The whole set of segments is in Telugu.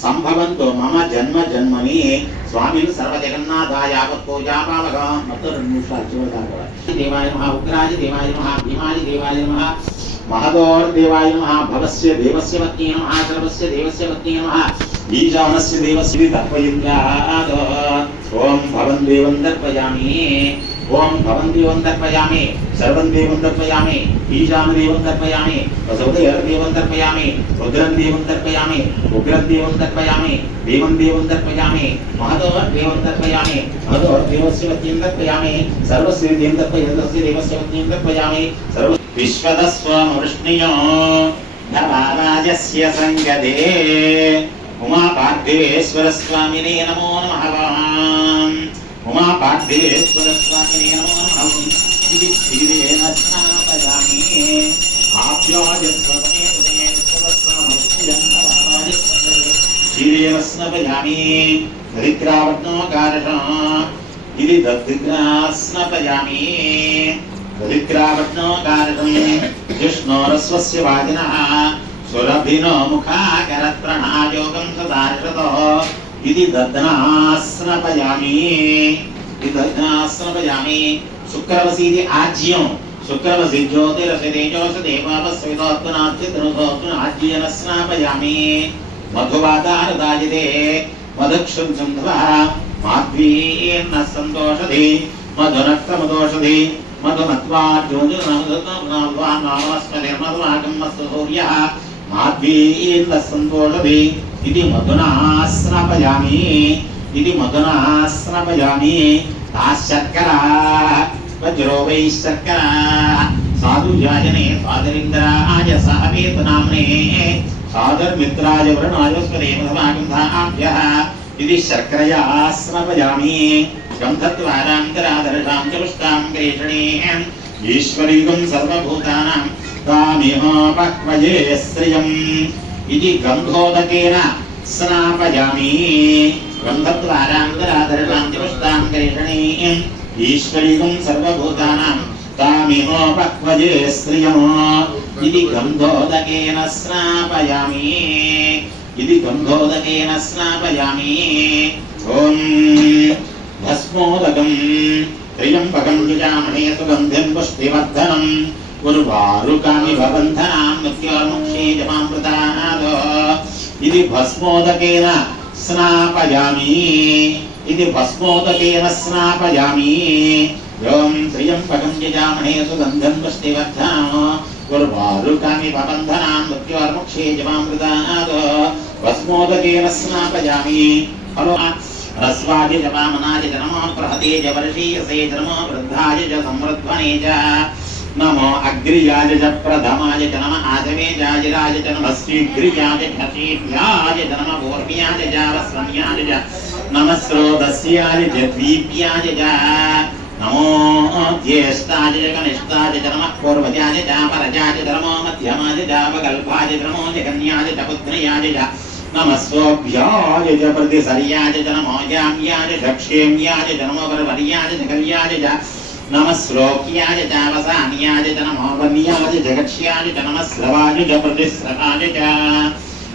సంభవంతో మమ జన్మ జన్మని స్వామిని సర్వజగన్నాథాయ పూజాపాలక మొత్తం రెండు నిమిషాలు చివరి కూడా. దేవాయ నమః ఉగ్రాజ దేవాయ మహా భీమాజ దేవాయ మహా మహదోర్ దేవాయ మహా భవస్య దేవస్య పత్ని మహా సర్వస్య దేవస్య పత్ని మహా బీజానస్య దేవస్య తర్పయంత్యాద ఓం భవన్ దేవం తర్పయామి ఓం భవం దేవం తర్పయామి సర్వం దేవం తర్పయామి ఈశాన దేవం తర్పయామి వసౌదయర దేవం తర్పయామి రుద్రం దేవం తర్పయామి ఉగ్రం దేవం తర్పయామి దేవం దేవం తర్పయామి మహదో దేవం తర్పయామి మహదో దేవస్య వత్యం దర్పయామి సర్వస్య దేవం దర్పయంతస్య దేవస్య వత్యం తర్పయామి సర్వ విశ్వదస్వమృష్ణియో ధవారాజస్య సంగదే ఉమా పార్థివేశ్వర స్వామినే నమో నమః. ఉమా పార్థివేశ్వర స్వామినే నమో నమః ఇది క్షీరేణ స్నాపయామి ఆప్యాయస్వమే క్షీరేణ స్నపయామి దరిద్రావర్ణోకారణ ఇది దద్దిగ్రా స్నపయామి దరిద్రావర్ణోకారకం यदि दधनासनपयामि यदि दधनासनपयामि शुक्रवसी इति आज्यं शुक्रवसी ज्योतिरसतेजोसदेवापस्वितात्मनाच्चितनुभवत्मनाज्यनस्नापयामि मधुवादानुदायते मधुक्षुं सन्धवः माध्वीन्न सन्तोषधि मधुनक्तमदोषधि मधुनत्वार्जुनमधुनाम्वान्नामस्मनिर्मधुमागम् मस्तु सूर्यः माध्वीन्न सन्तोषधि ఇది మధునా స్నాపయామి ఇది మధునా స్నాపయామి తా వజ్రో వై శర్కరా. సాధు జాయనే సాదరింద్రాయ సహవేత నామ్నే సాదర్మిత్రాయ వరుణాయ స్వదేవ సమాగంధాభ్య ఇది శర్కరయా స్నపయామి గంధద్వారాంతరాదర్శాం చ పుష్టాం ప్రేషణీం ఈశ్వరీగం సర్వభూతానాం. తామిహోపక్వయే శ్రియం. ఇది గంధోదకేన స్నాపయామి గంధద్వారాంతరాదర్శాం చ పుష్టాం ప్రేషణీం ఈశ్వరీగం సర్వభూతానాం తామిహోపక్వయే శ్రియం ఇది గంధోదకేన స్నాపయామి ఇది గంధోదకేన స్నాపయామి ఓం భస్మోదకం త్రియంబకం యుజామణే సుగంధిం పుష్టివర్ధనం. ఉర్వారుకామివ బంధనాం మృత్యోర్ముక్షే జమామృతా ఇది భస్మోదకేన స్నాపయామి. ఇది భస్మోదకేన స్నాపయామి. ఓం త్రియంబకం యజామహే సుగంధం పుష్టివర్ధనం. గురుబాలుకామి బంధనాం మృత్యువర్ముక్షే జమామృతాదో భస్మోదకేన స్నాపయామి. హలో రస్వాజ జమామనాజ వామనాజ చ నమో ప్రహతేజ వర్షీయసే చ వృద్ధాయ జ సంవృధ్వనే జ. నమో అగ్రియాజ చ ప్రథమాయ చ నమ ఆజమేజాజిరాజ చ నమ శీఘ్రియాజ చ శీఘ్రాజ చ నమ పూర్వ్యాజ చ వస్వన్యాజ చ నమ స్రోతస్యాజ చ ద్వీప్యాజ చ నమో జ్యేష్ఠాజ చ కనిష్ఠాజ చ నమ పూర్వజాజ చ పరజాజ చ నమో మధ్యమాజ చ వకల్పాజ చ నమో జగన్యాజ చ పుత్రయాజ చ నమస్వభ్యాయ చ ప్రతిసర్యాయ చ నమో యామ్యాయ చ క్షేమ్యాయ చ నమో పరవర్యాయ చ కళ్యాయ చ నమ శ్లోక్యాయ చ వసాన్యాయ చ నమో వన్యాయ చ గక్ష్యాయ చ నమ స్రవాయ చ ప్రతిస్రవాయ చ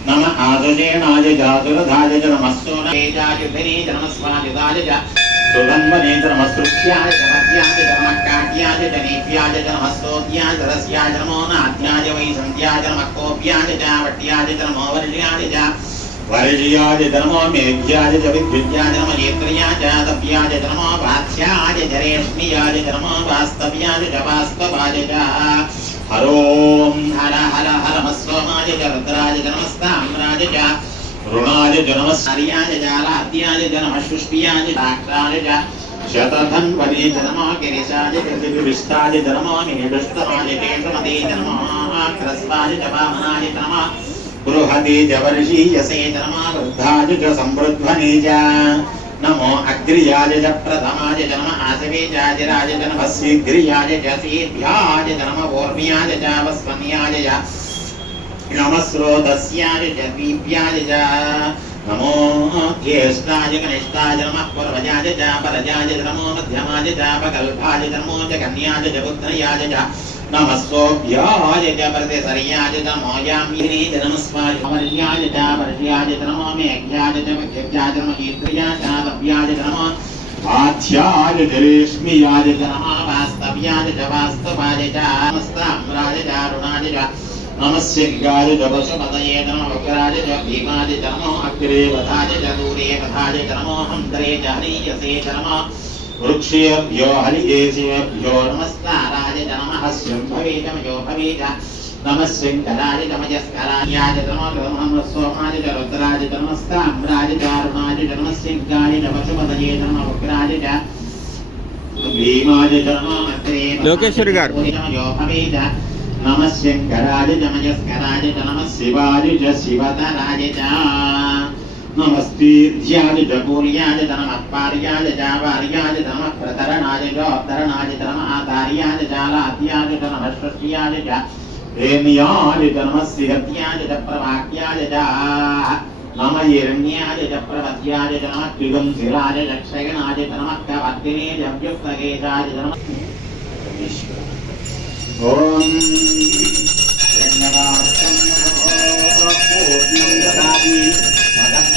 నమ ఆదజేనాయ జాతురధాయ చ నమ సోనేజాయ ధనే చ నమ స్వాయుధాయ చ సుగంధనే చ నమ సృక్ష్యాయ చ మధ్యాయ చ నమ కాట్యాయ చ నేప్యాయ చ నమ స్తోత్యాయ చ రస్యాయ చ నమో నాట్యాయ వై సంధ్యాయ చ నమ కోప్యాయ చ వట్యాయ చ నమో వర్ష్యాయ చ वर्ज्याय धर्मो मेघ्याय च विद्युत्याय नम नेत्र्याय च तप्याय च नमो वात्स्याय च रेष्म्याय च नमो वास्तव्याय च वास्तवाय च हरों हर हर हर सोमाय च रुद्राय च नमस्ताम्राय च ऋणाय च नमस्कार्याय च लाद्याय च नमः शुष्पियाय च दाक्षाय च शतधन्वने च नमो गिरिशाय च दिविष्टाय च नमो निडुष्टमाय बृहते जवर्षीयसेतनमारुद्धाज सम्बृध्वनीज नमो अग्रियाज च प्रथमाज जन्म आसवेजाजिराज जन्मस्विग्रियाज च सेभ्याज जन्मवोर्मियाज च वस्वन्याज च नमस्रोतस्याज च दीप्याज च। नमो ज्येष्ठाय कनिष्ठाय नमः पूर्वजाय च परजाय नमो मध्यमाय च अपकल्पाय नमो च कन्याय च पुत्रयाय च। నమస్లోభ్యోజమృతి సర్యాజితమోజాజనమస్మాజనమోజనమో ఆధ్యాజలేష్మియాజనమాస్తవ్యాజవాస్తవాజామస్తామ్రాజారుణాజ నమస్యగాజ జపశుపతయే నమ వక్రాజ జ భీమాజ జనమో అగ్రే వధాజ జూరే వధాజ జనమో హంతరే జహనీయసే జనమో नव्याय च नमो आध्याय च रेश्मियाय च नमः वास्तव्याय च वास्तवाय च नमस्ताम्राय च अरुणाय च नमस्यज्ञाय च वशुपतये च नमः वक्राय च भीमाय च नमो अग्रे वधाय च दूरे वधाय च नमो हन्तरे च हरीयसे च नमः वृक्षेभ्यो हरिकेशेभ्यो नमस्काराय च नमः शम्भवे च मयो भवे च नमः शङ्कराय च मयस्कराय च नमः नमः सोमाय च रुद्राय च నమస్తీర్ధ్యాది జగూర్యాది ధనమత్పార్యాది జావార్యాది ధన ప్రతరణాది జోద్ధరణాది ధన ఆతార్యాది జాలాద్యాది ధనమశ్వస్యాది జ ప్రేమియాది ధనమస్య గత్యాది జ ప్రవాక్యాది జ నమ హిరణ్యాది జ ప్రవద్యాది జ నమ క్యుగం శిలాది జ క్షయనాది జ నమ కవర్తిని జవ్యుక్తగేజాది జ ధన్యవాదం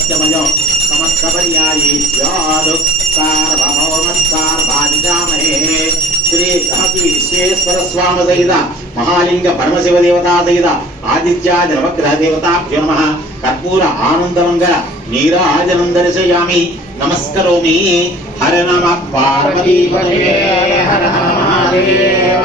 వైరాగ్యం పరమేశ్వరం రాజ్యం మహారాజ్యమాధిపత్యమయం సమస్త పర్యాయీ స్యాద్ సార్వభౌమస్సార్వాజామహే శ్రీ కాశీ విశ్వేశ్వర స్వామి సహిత మహాలింగ పరమశివ దేవతా సహిత ఆదిత్యాది నవగ్రహ దేవతాభ్యో నమ కర్పూర ఆనందమంగళ నీరాజనం దర్శయామి నమస్కరోమి హర నమ పార్వతీ హర హర మహాదేవ